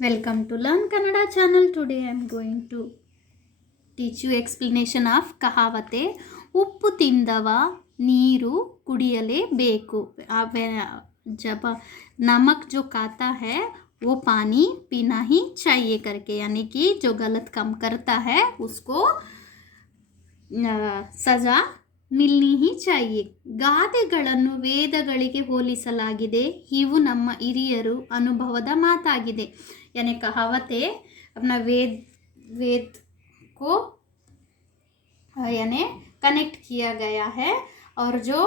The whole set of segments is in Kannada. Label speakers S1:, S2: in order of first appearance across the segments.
S1: Welcome to Learn Kannada channel. Today I am going to teach you explanation of ಕಹಾವತೆ ಉಪ್ಪು ತಿಂದವ ನೀರು ಕುಡಿಯಲೇಬೇಕು ಅವೆ- जब नमक जो खाता है वो पानी पीना ही चाहिए करके यानी कि जो गलत काम करता है उसको ಆ, ಸಜಾ ಮಿಲ್ನಿ ಹಿ ಚಾಹಿಯೆ ಗಾದೆಗಳನ್ನು ವೇದಗಳಿಗೆ ಹೋಲಿಸಲಾಗಿದೆ ಇವು ನಮ್ಮ ಹಿರಿಯರು ಅನುಭವದ ಮಾತಾಗಿದೆ ಯಾನಿ ಕಹಾವತೆ अपना वेद वेद को अ, यानी कनेक्ट किया गया है और जो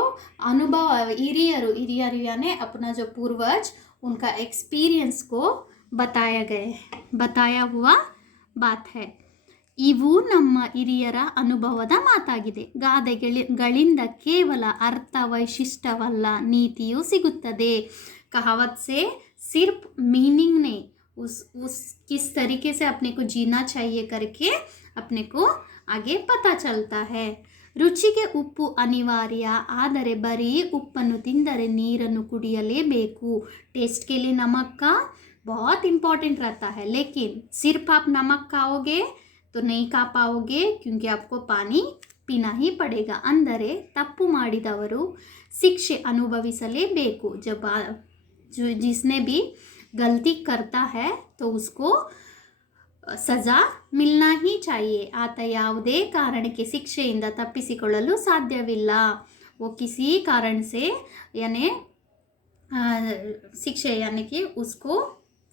S1: अनुभव हिरियर हिरियर यानी अपना जो पूर्वज उनका एक्सपीरियंस को बताया गए बताया हुआ बात है ಇವು ನಮ್ಮ ಹಿರಿಯರ ಅನುಭವದ ಮಾತಾಗಿದೆ ಗಾದೆಗಳಿಂದ ಕೇವಲ ಅರ್ಥ ವೈಶಿಷ್ಟ್ಯವಲ್ಲ ನೀತಿಯೂ ಸಿಗುತ್ತದೆ कहावत से सिर्फ मीनिंग नहीं उस उस किस तरीके से अपने को जीना चाहिए करके अपने को आगे पता चलता है ರುಚಿಗೆ ಉಪ್ಪು ಅನಿವಾರ್ಯ ಆದರೆ ಬರೀ ಉಪ್ಪನ್ನು ತಿಂದರೆ ನೀರನ್ನು ಕುಡಿಯಲೇಬೇಕು टेस्ट के लिए नमक का बहुत इम्पोर्टेंट रहता है लेकिन सिर्फ आप नमक खाओगे तो नहीं खा पाओगे क्योंकि आपको पानी ಪೀನಾ ಹಿ ಪಡೇಗ ಅಂದರೆ ತಪ್ಪು ಮಾಡಿದವರು ಶಿಕ್ಷೆ ಅನುಭವಿಸಲೇಬೇಕು ಜಬ जो जिसने भी गलती करता है तो उसको ಸಜಾ ಮಿಲ್ನಾ ಹಿ ಚಾಹಿಯೆ ಆತ ಯಾವುದೇ ಕಾರಣಕ್ಕೆ ಶಿಕ್ಷೆಯಿಂದ ತಪ್ಪಿಸಿಕೊಳ್ಳಲು ಸಾಧ್ಯವಿಲ್ಲ वो किसी कारण से यानी अ, शिक्षे यानी कि उसको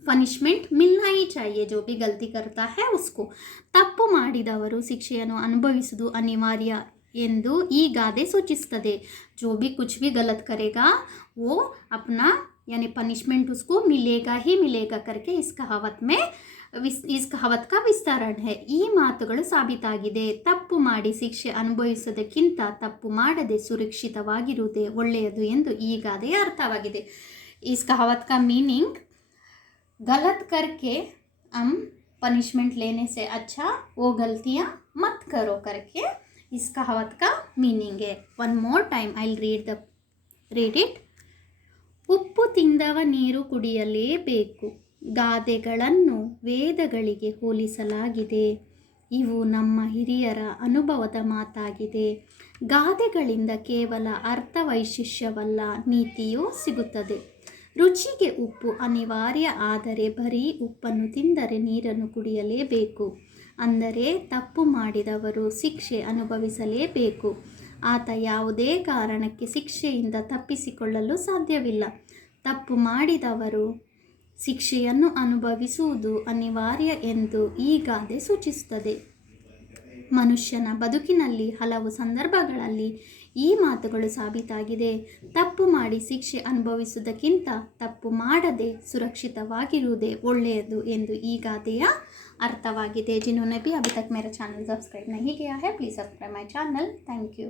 S1: ಪನಿಷ್ಮೆಂಟ್ ಮಿಲ್ನಾ ಹಿ ಚಾಹಿಯೆ ಜೋ ಬಿ ಗಲ್ತಿ ಕರ್ತಾ ಹೈ ಉಸ್ಕೋ ತಪ್ಪು ಮಾಡಿದವರು ಶಿಕ್ಷೆಯನ್ನು ಅನುಭವಿಸುವುದು ಅನಿವಾರ್ಯ ಎಂದು ಈ ಗಾದೆ ಸೂಚಿಸುತ್ತದೆ जो भी कुछ भी गलत करेगा वो अपना यानी पनिशमेंट उसको मिलेगा ही मिलेगा करके इस कहावत में ವಿಸ್ ಇಸ್ ಕಹಾವತ್ ಕಾ ವಿಸ್ತರಣ ಹೈ ಈ ಮಾತುಗಳು ಸಾಬೀತಾಗಿದೆ ತಪ್ಪು ಮಾಡಿ ಶಿಕ್ಷೆ ಅನುಭವಿಸೋದಕ್ಕಿಂತ ತಪ್ಪು ಮಾಡದೆ ಸುರಕ್ಷಿತವಾಗಿರುವುದೇ ಒಳ್ಳೆಯದು ಎಂದು ಈ ಗಾದೆಯ ಅರ್ಥವಾಗಿದೆ ಇಸ್ ಕಹಾವತ್ ಕಾ ಮೀನಿಂಗ್ गलत करके हम पनिशमेंट लेने से अच्छा वो गलतियाँ मत करो करके इस कहावत का मीनिंग है one more time I read the read it ಉಪ್ಪು ತಿಂದವ ನೀರು ಕುಡಿಯಲೇಬೇಕು ಗಾದೆಗಳನ್ನು ವೇದಗಳಿಗೆ ಹೋಲಿಸಲಾಗಿದೆ ಇವು ನಮ್ಮ ಹಿರಿಯರ ಅನುಭವದ ಮಾತಾಗಿದೆ ಗಾದೆಗಳಿಂದ ಕೇವಲ ಅರ್ಥ ವೈಶಿಷ್ಟ್ಯವಲ್ಲ ನೀತಿಯೂ ಸಿಗುತ್ತದೆ ರುಚಿಗೆ ಉಪ್ಪು ಅನಿವಾರ್ಯ, ಆದರೆ ಬರೀ ಉಪ್ಪನ್ನು ತಿಂದರೆ ನೀರನ್ನು ಕುಡಿಯಲೇಬೇಕು. ಅಂದರೆ ತಪ್ಪು ಮಾಡಿದವರು ಶಿಕ್ಷೆ ಅನುಭವಿಸಲೇಬೇಕು. ಆತ ಯಾವುದೇ ಕಾರಣಕ್ಕೆ ಶಿಕ್ಷೆಯಿಂದ ತಪ್ಪಿಸಿಕೊಳ್ಳಲು ಸಾಧ್ಯವಿಲ್ಲ. ತಪ್ಪು ಮಾಡಿದವರು ಶಿಕ್ಷೆಯನ್ನು ಅನುಭವಿಸುವುದು ಅನಿವಾರ್ಯ ಎಂದು ಈ ಗಾದೆ ಸೂಚಿಸುತ್ತದೆ. ಮನುಷ್ಯನ ಬದುಕಿನಲ್ಲಿ ಹಲವು ಸಂದರ್ಭಗಳಲ್ಲಿ ಈ ಮಾತುಗಳು ಸಾಬೀತಾಗಿದೆ. ತಪ್ಪು ಮಾಡಿ ಶಿಕ್ಷೆ ಅನುಭವಿಸುವುದಕ್ಕಿಂತ ತಪ್ಪು ಮಾಡದೆ ಸುರಕ್ಷಿತವಾಗಿರುವುದೇ ಒಳ್ಳೆಯದು ಎಂದು ಈ ಗಾದೆಯ ಅರ್ಥವಾಗಿದೆ. ಜಿನ್ನೋ ನಬಿ ಅಭಿ ತಕ್ ಮೇರ ಚಾನಲ್ ಸಬ್ಸ್ಕ್ರೈಬ್ ಹೀಗೆ ಕಿಯಾ please subscribe my channel thank you